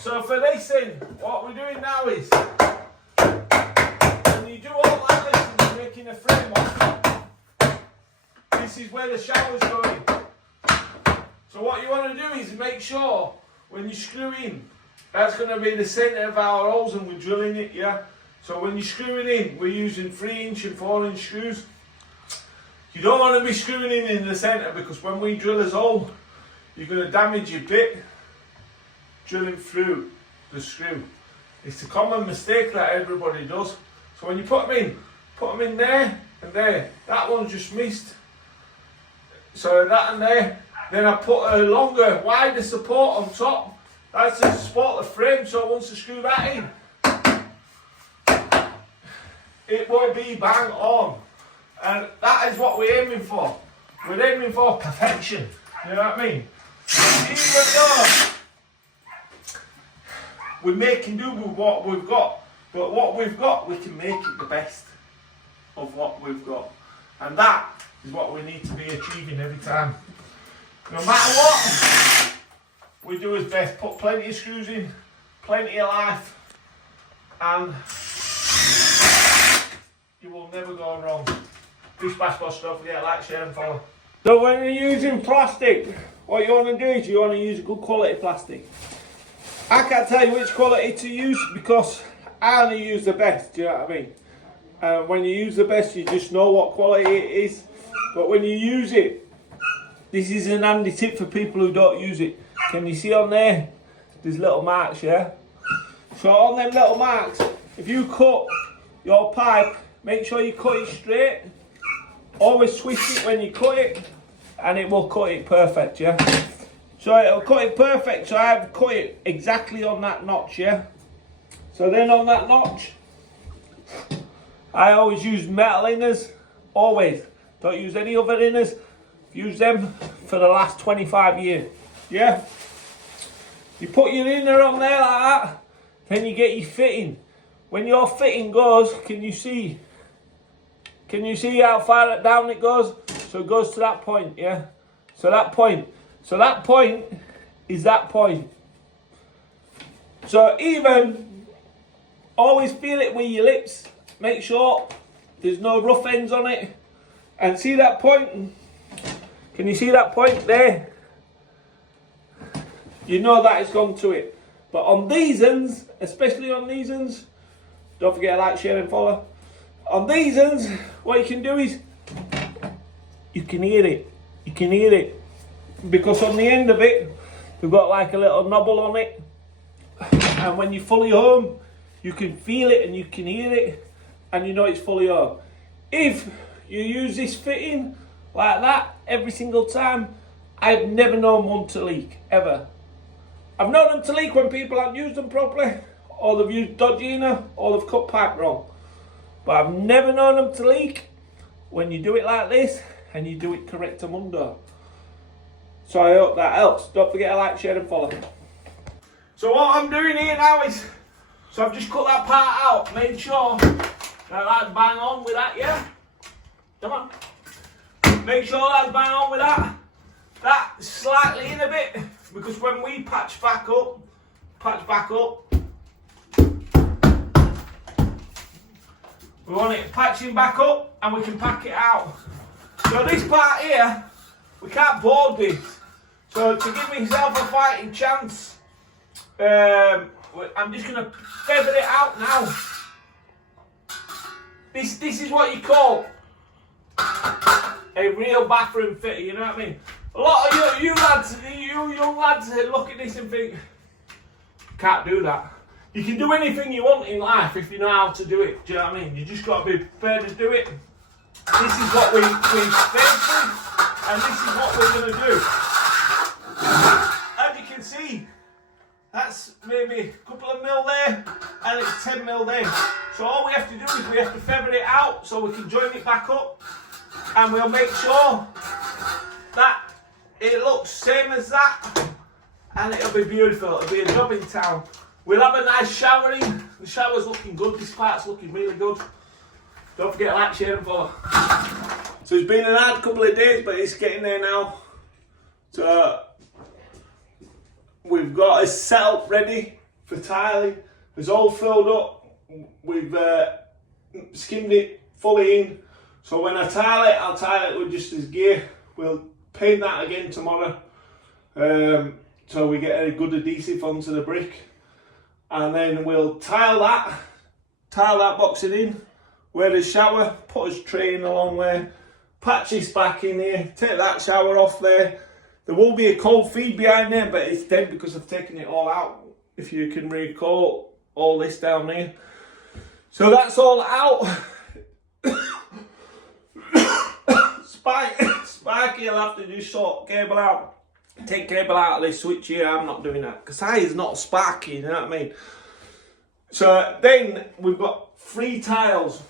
So for this then, what we're doing now is, when you do all that listen, you're making a frame off. This is where the shower's going. So what you want to do is make sure when you screw in, that's going to be the centre of our holes and we're drilling it, yeah? So when you're screwing in, we're using 3-inch and 4-inch screws. You don't want to be screwing in the centre because when we drill this hole, you're going to damage your bit drilling through the screw. It's a common mistake that everybody does. So when you put them in there and there. That one's just missed. So that and there. Then I put a longer, wider support on top. That's to support the frame, so once I screw that in, it will be bang on. And that is what we're aiming for. We're aiming for perfection. You know what I mean? Even though we're making do with what we've got, but what we've got, we can make it the best of what we've got. And that is what we need to be achieving every time. No matter what, we do as best. Put plenty of screws in, plenty of life, and you will never go wrong. Please smash my stuff, forget like, share and follow. So when you're using plastic, what you want to do is you want to use a good quality plastic. I can't tell you which quality to use because I only use the best, do you know what I mean? When you use the best, you just know what quality it is. But when you use it, this is an handy tip for people who don't use it. Can you see on there? There's little marks, yeah? So on them little marks, if you cut your pipe, make sure you cut it straight. Always twist it when you cut it, and it will cut it perfect, yeah? So it'll cut it perfect, so I've cut it exactly on that notch, yeah? So then on that notch, I always use metal inners, always. Don't use any other inners. Use them for the last 25 years, yeah? You put your inner on there like that, then you get your fitting. When your fitting goes, can you see how far down it goes? So it goes to that point, yeah? So that point is that point. So even, always feel it with your lips. Make sure there's no rough ends on it. And see that point? Can you see that point there? You know that it's gone to it. But on these ends, especially on these ends, don't forget to like, share and follow. On these ends, what you can do is, you can hear it. You can hear it. Because on the end of it, we've got like a little knobble on it. And when you're fully home, you can feel it and you can hear it. And you know it's fully home. If you use this fitting like that every single time, I've never known one to leak, ever. I've known them to leak when people haven't used them properly, or they've used dodgy inner, or they've cut pipe wrong. But I've never known them to leak when you do it like this and you do it correctamundo. So I hope that helps. Don't forget to like, share and follow. So what I'm doing here now is, so I've just cut that part out, made sure that that's bang on with that, yeah? Come on. Make sure that's bang on with that. That's slightly in a bit, because when we patch back up, we want it patching back up and we can pack it out. So this part here, we can't board this. So to give myself a fighting chance, I'm just going to feather it out now. This is what you call a real bathroom fitter, you know what I mean? A lot of you young lads look at this and think, can't do that. You can do anything you want in life if you know how to do it, do you know what I mean? You just got to be prepared to do it. This is what we've paid for, and this is what we're going to do. As you can see, that's maybe a couple of mil there, and it's 10 mil there. So all we have to do is we have to feather it out so we can join it back up, and we'll make sure that it looks same as that, and it'll be beautiful. It'll be a job in town. We'll have a nice shower in. The shower's looking good. This part's looking really good. Don't forget to like, share and follow. So it's been an hard couple of days, but it's getting there now. So we've got a setup ready. for tiling is all filled up. We've skimmed it fully in. So when I tile it, I'll tile it with just this gear. We'll paint that again tomorrow. So we get a good adhesive onto the brick. And then we'll tile that boxing in, where the shower, put a tray in along there, patch this back in here, take that shower off there. There will be a cold feed behind there, but it's dead because I've taken it all out, if you can recall all this down there. So that's all out. Sparky will have to do sort cable out. Take cable out of this switch here. I'm not doing that because I is not sparky, you know what I mean? So then we've got 3 tiles.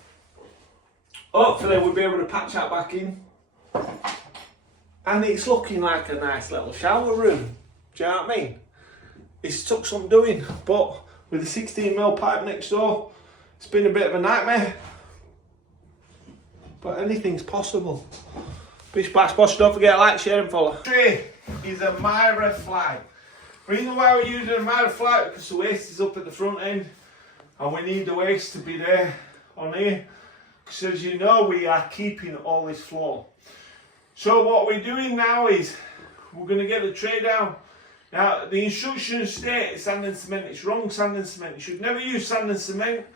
Hopefully we'll be able to patch that back in. And it's looking like a nice little shower room. Do you know what I mean? It's took some doing, but with the 16mm pipe next door, it's been a bit of a nightmare. But anything's possible. Bish Bash Bosh, don't forget to like, share and follow. Tray is a Myra fly. The reason why we're using a Myra fly is because the waste is up at the front end and we need the waste to be there on here. Because as you know, we are keeping all this floor. So what we're doing now is we're going to get the tray down. Now the instructions state sand and cement. It's wrong, sand and cement. You should never use sand and cement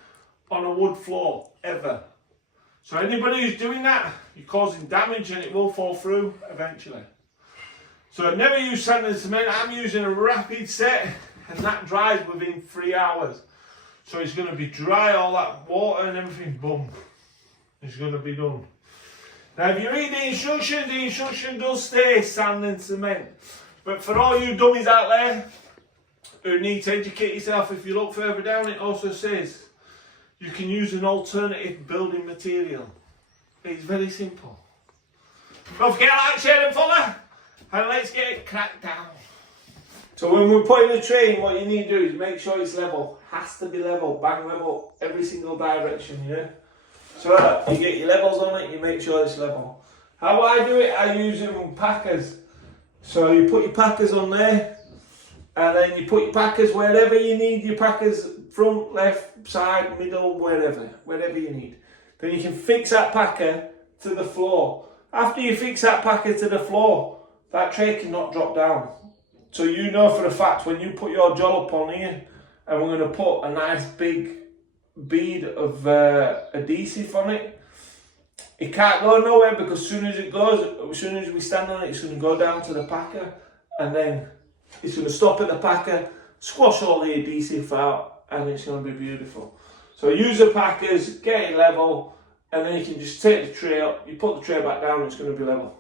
on a wood floor, ever. So anybody who's doing that, you're causing damage and it will fall through eventually. So I never use sand and cement. I'm using a rapid set and that dries within 3 hours. So it's going to be dry, all that water and everything, boom, it's going to be done. Now if you read the instruction does say sand and cement. But for all you dummies out there who need to educate yourself, if you look further down it also says you can use an alternative building material. It's very simple. Don't forget to like, share and follow. And let's get it cracked down. So when we're putting the tray in, what you need to do is make sure it's level. Has to be level, bang level, every single direction, yeah? So you get your levels on it, you make sure it's level. How I do it, I use them packers. So you put your packers on there, and then you put your packers wherever you need your packers, front, left, side, middle, wherever you need. Then you can fix that packer to the floor. After you fix that packer to the floor, that tray cannot drop down. So you know for a fact when you put your jollop on here, and we're going to put a nice big bead of adhesive on it, it can't go nowhere because as soon as we stand on it, it's going to go down to the packer, and then it's going to stop at the packer, squash all the adhesive out, and it's going to be beautiful. So use the packers, get it level, and then you can just take the tray up, you put the tray back down, and it's going to be level.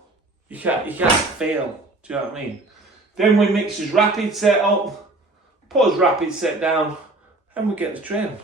You can't fail, do you know what I mean? Then we mix his rapid set up, put his rapid set down, and we get the tray on.